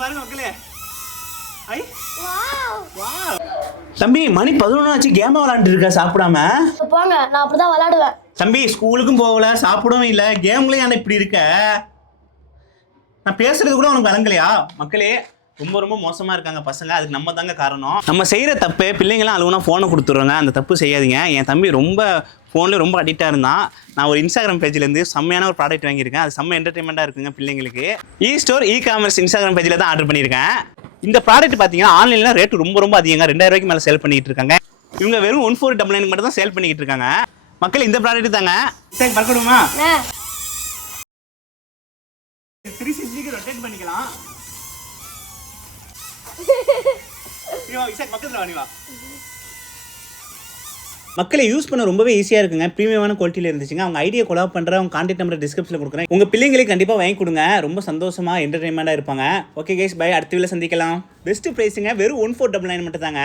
பாருங்க மக்களே. தம்பி மணி 11 ஆச்சு, கேம் விளையாண்டு இருக்க சாப்பிடாம. போங்க, நான் அப்படிதான் விளையாடுவேன். தம்பி ஸ்கூலுக்கும் போகல, சாப்பிடவும் இல்லை, கேம்லயும் ஏன்னா இப்படி இருக்க? நான் பேசுறது கூட உனக்கு விளங்கலையா? மக்களே ரொம்ப ரொம்ப மோசமா இருக்காங்க பசங்க. அதுக்கு நம்ம தாங்க காரணம். நம்ம செய்யற தப்பு, பிள்ளைங்களாம் அழுவுனா ஃபோனை கொடுத்துருவாங்க. அந்த தப்பு செய்யாதீங்க. என் தம்பி ரொம்ப ஃபோன்ல ரொம்ப அடிக்டாக இருந்தான். நான் ஒரு இன்ஸ்டாகிராம் பேஜ்லேருந்து செம்மையான ஒரு ப்ராடக்ட் வாங்கியிருக்கேன். அது செம்ம என்டர்டைன்மெண்ட்டாக இருக்குங்க பிள்ளைங்களுக்கு. ஸ்டோர் காமர்ஸ் இன்ஸ்டாகிராம் பேஜில் தான் ஆர்டர் பண்ணியிருக்கேன். இந்த ப்ராடக்ட் பார்த்தீங்கன்னா ஆன்லைனில் ரேட்டு ரொம்ப ரொம்ப அதிகங்க. 2000 ரூபாய்க்கு மேலே சேல் பண்ணிட்டு இருக்காங்க. இவங்க வெறும் 1499 மட்டும் தான் சேல் பண்ணிட்டு இருக்காங்க. மக்கள் இந்த ப்ராடக்ட் தாங்க. பார்க்கணுமா? 360 ரொட்டேட் பண்ணிக்கலாம். மக்களை யூஸ் பண்ண ரொம்பவே ஈஸியாக இருக்குங்க. ப்ரீமியமான குவாலிட்டியில் இருந்துச்சுங்க. அவங்க ஐடியா கொலாப் பண்ணுற அவங்க கான்டாக்ட் நம்பர் டிஸ்கிரிப்ஷனில் கொடுக்குறேன். உங்கள் பிள்ளைங்களுக்கு கண்டிப்பாக வாங்கி கொடுங்க. ரொம்ப சந்தோஷமாக என்டர்டைன்மெண்ட்டாக இருப்பாங்க. Okay guys, bye. அடுத்த வீடியோவில் சந்திக்கலாம். பெஸ்ட் ப்ரைஸுங்க, வெறும் 1499 மட்டும் தாங்க.